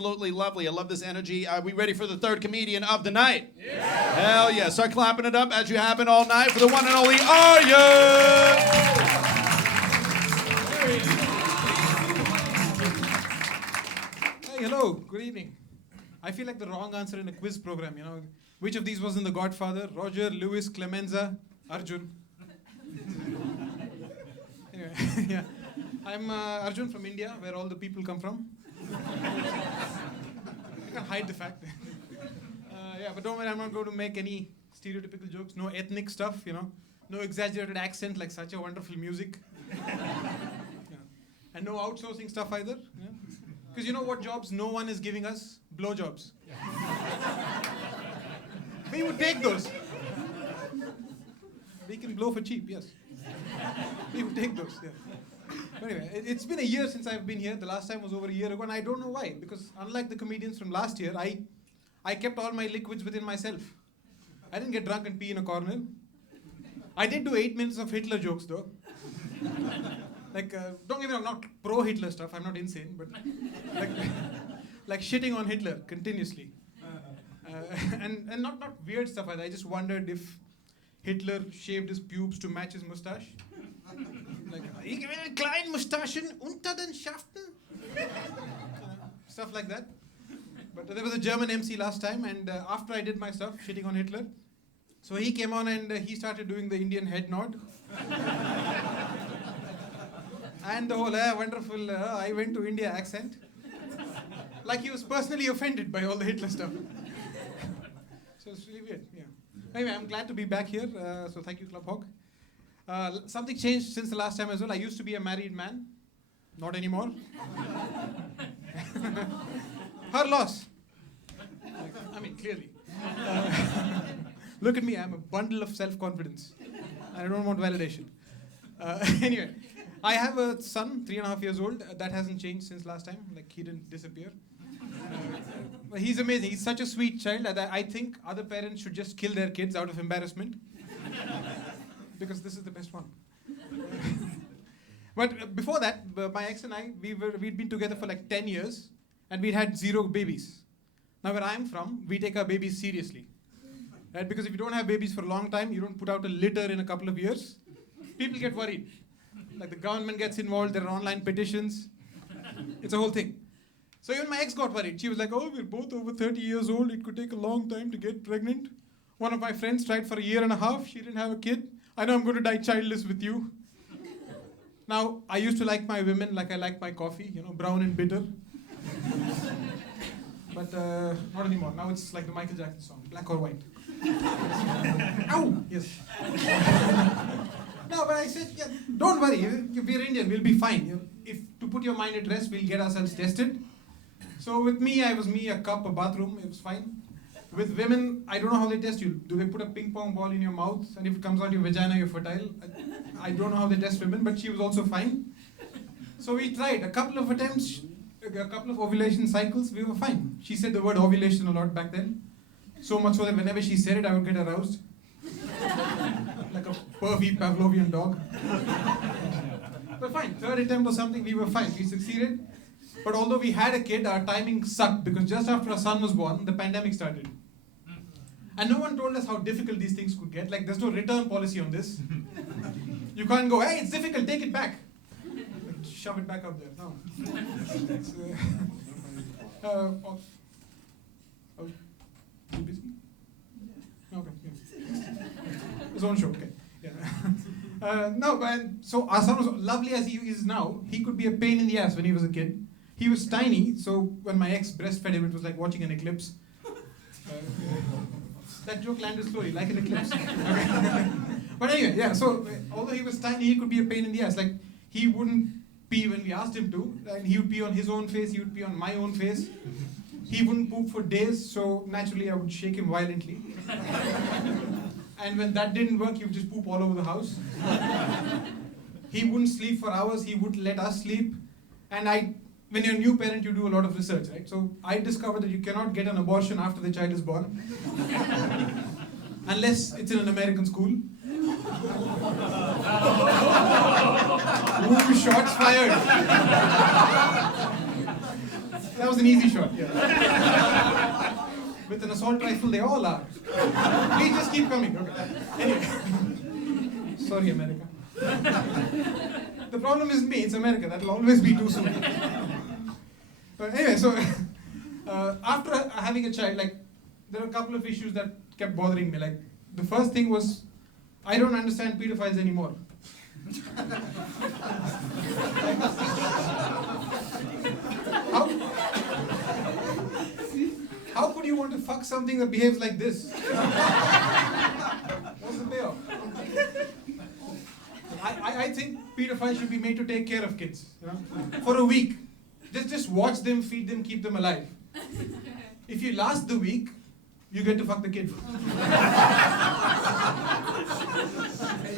Absolutely lovely. I love this energy. Are we ready for the third comedian of the night? Yeah. Hell yeah. Start clapping it up as you have been all night for the one and only Arya. Hey, hello. Good evening. I feel like the wrong answer in a quiz program, you know. Which of these was in The Godfather? Roger, Lewis, Clemenza, Arjun. Anyway, yeah. I'm Arjun from India, where all the people come from. You can hide the fact. Yeah, but don't worry, I'm not going to make any stereotypical jokes. No ethnic stuff, you know. No exaggerated accent like such a wonderful music. Yeah. And no outsourcing stuff either. Because you know what jobs no one is giving us? Blowjobs. We would take those. We can blow for cheap, yes. We would take those, yeah. But anyway, it's been a year since I've been here. The last time was over a year ago, and I don't know why. Because unlike the comedians from last year, I kept all my liquids within myself. I didn't get drunk and pee in a corner. I did do 8 minutes of Hitler jokes, though. Like, don't get me wrong, not pro-Hitler stuff. I'm not insane, but like shitting on Hitler continuously. And not weird stuff either. I just wondered if Hitler shaved his pubes to match his mustache. Like, ich will eine kleine Mustachen unter den Schaften. Stuff like that. But there was a German MC last time, and after I did my stuff, shitting on Hitler, so he came on and he started doing the Indian head nod. And the whole wonderful, I went to India accent. Like he was personally offended by all the Hitler stuff. So it's really weird, yeah. Anyway, I'm glad to be back here, so thank you, Club Haug. Something changed since the last time as well. I used to be a married man. Not anymore. Her loss. I mean, clearly. Look at me, I'm a bundle of self-confidence. I don't want validation. Anyway, I have a son, 3.5 years old. That hasn't changed since last time. Like, he didn't disappear. But he's amazing. He's such a sweet child that I think other parents should just kill their kids out of embarrassment. Because this is the best one. But before that, my ex and I, we'd been together for like 10 years, and we'd had 0 babies. Now where I'm from, we take our babies seriously. Right? Because if you don't have babies for a long time, you don't put out a litter in a couple of years, people get worried. Like the government gets involved, there are online petitions. It's a whole thing. So even my ex got worried. She was like, oh, we're both over 30 years old. It could take a long time to get pregnant. One of my friends tried for 1.5 years. She didn't have a kid. I know I'm going to die childless with you. Now, I used to like my women like I like my coffee, you know, brown and bitter. But not anymore. Now it's like the Michael Jackson song, black or white. Ow! Yes. No, but I said, yeah, don't worry. If we're Indian, we'll be fine. If to put your mind at rest, we'll get ourselves tested. So with me, I was me, a cup, a bathroom. It was fine. With women, I don't know how they test you. Do they put a ping pong ball in your mouth, and if it comes out your vagina, you're fertile? I don't know how they test women, but she was also fine. So we tried a couple of attempts, a couple of ovulation cycles, we were fine. She said the word ovulation a lot back then. So much so that whenever she said it, I would get aroused. Like a pervy Pavlovian dog. But fine, third attempt or something, we were fine. We succeeded. But although we had a kid, our timing sucked because just after our son was born, the pandemic started. And no one told us how difficult these things could get. Like, there's no return policy on this. You can't go, hey, it's difficult, take it back. Like, shove it back up there. No. It's, you busy? Okay. Yeah. His own show, okay. Yeah. No, but so our son was lovely as he is now. He could be a pain in the ass when he was a kid. He was tiny, so when my ex breastfed him, it was like watching an eclipse. That joke landed slowly, like an eclipse. But anyway, yeah, so although he was tiny, he could be a pain in the ass. Like, he wouldn't pee when we asked him to, and he would pee on his own face, he would pee on my own face. He wouldn't poop for days, so naturally I would shake him violently. And when that didn't work, he would just poop all over the house. He wouldn't sleep for hours, he wouldn't let us sleep. And when you're a new parent, you do a lot of research, right? So I discovered that you cannot get an abortion after the child is born. Unless it's in an American school. Ooh, shots fired. That was an easy shot, yeah. With an assault rifle, they all are. Please just keep coming. Okay. Anyway. Sorry, America. The problem isn't me, it's America. That'll always be too soon. But anyway, so after having a child, like, there were a couple of issues that kept bothering me. Like, the first thing was, I don't understand pedophiles anymore. How could you want to fuck something that behaves like this? What's the payoff? I think pedophiles should be made to take care of kids, you know, for a week. Just watch them, feed them, keep them alive. If you last the week, you get to fuck the kid.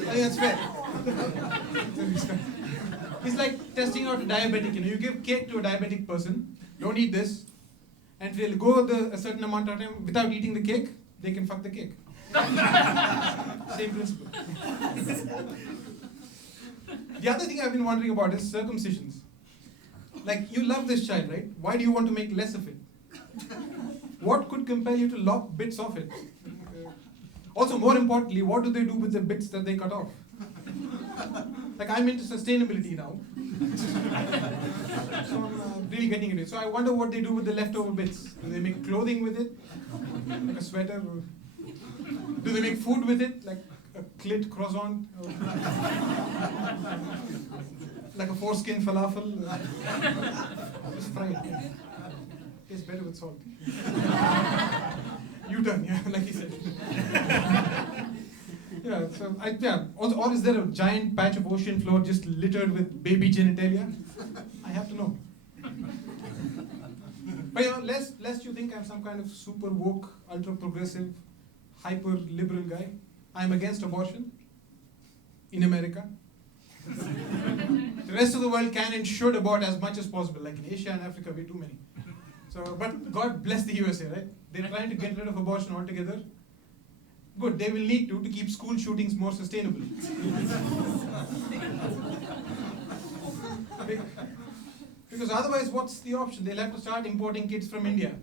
I think that's fair. It's like testing out a diabetic. You know, you give cake to a diabetic person, don't eat this, and if they'll go a certain amount of time without eating the cake, they can fuck the cake. Same principle. The other thing I've been wondering about is circumcisions. Like, you love this child, right? Why do you want to make less of it? What could compel you to lop bits off it? Also, more importantly, what do they do with the bits that they cut off? Like, I'm into sustainability now. So I'm really getting into it. So I wonder what they do with the leftover bits. Do they make clothing with it? Like a sweater? Or do they make food with it? Like a clit croissant? Or like a foreskin falafel? Just fry it. Yeah. Tastes better with salt. U-turn, yeah, like he said. Yeah, so or is there a giant patch of ocean floor just littered with baby genitalia? I have to know. But you know, lest you think I'm some kind of super woke, ultra progressive, hyper liberal guy, I'm against abortion in America. The rest of the world can and should abort as much as possible. Like in Asia and Africa, we're too many. So, but God bless the USA, right? They're trying to get rid of abortion altogether. Good, they will need to keep school shootings more sustainable. Because otherwise, what's the option? They'll have to start importing kids from India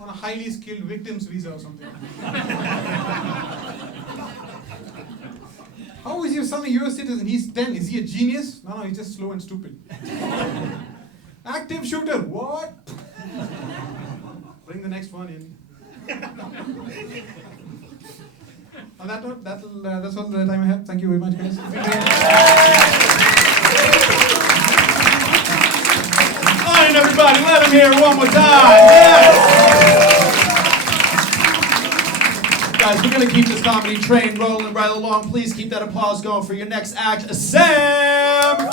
on a highly skilled victims visa or something. How is your son a US citizen? He's 10. Is he a genius? No, he's just slow and stupid. Active shooter, what? Bring the next one in. On that note, that's all the time I have. Thank you very much, guys. All right, everybody, let him hear it one more time. Yes. Guys, we're going to keep this comedy train rolling right along. Please keep that applause going for your next act, Sam.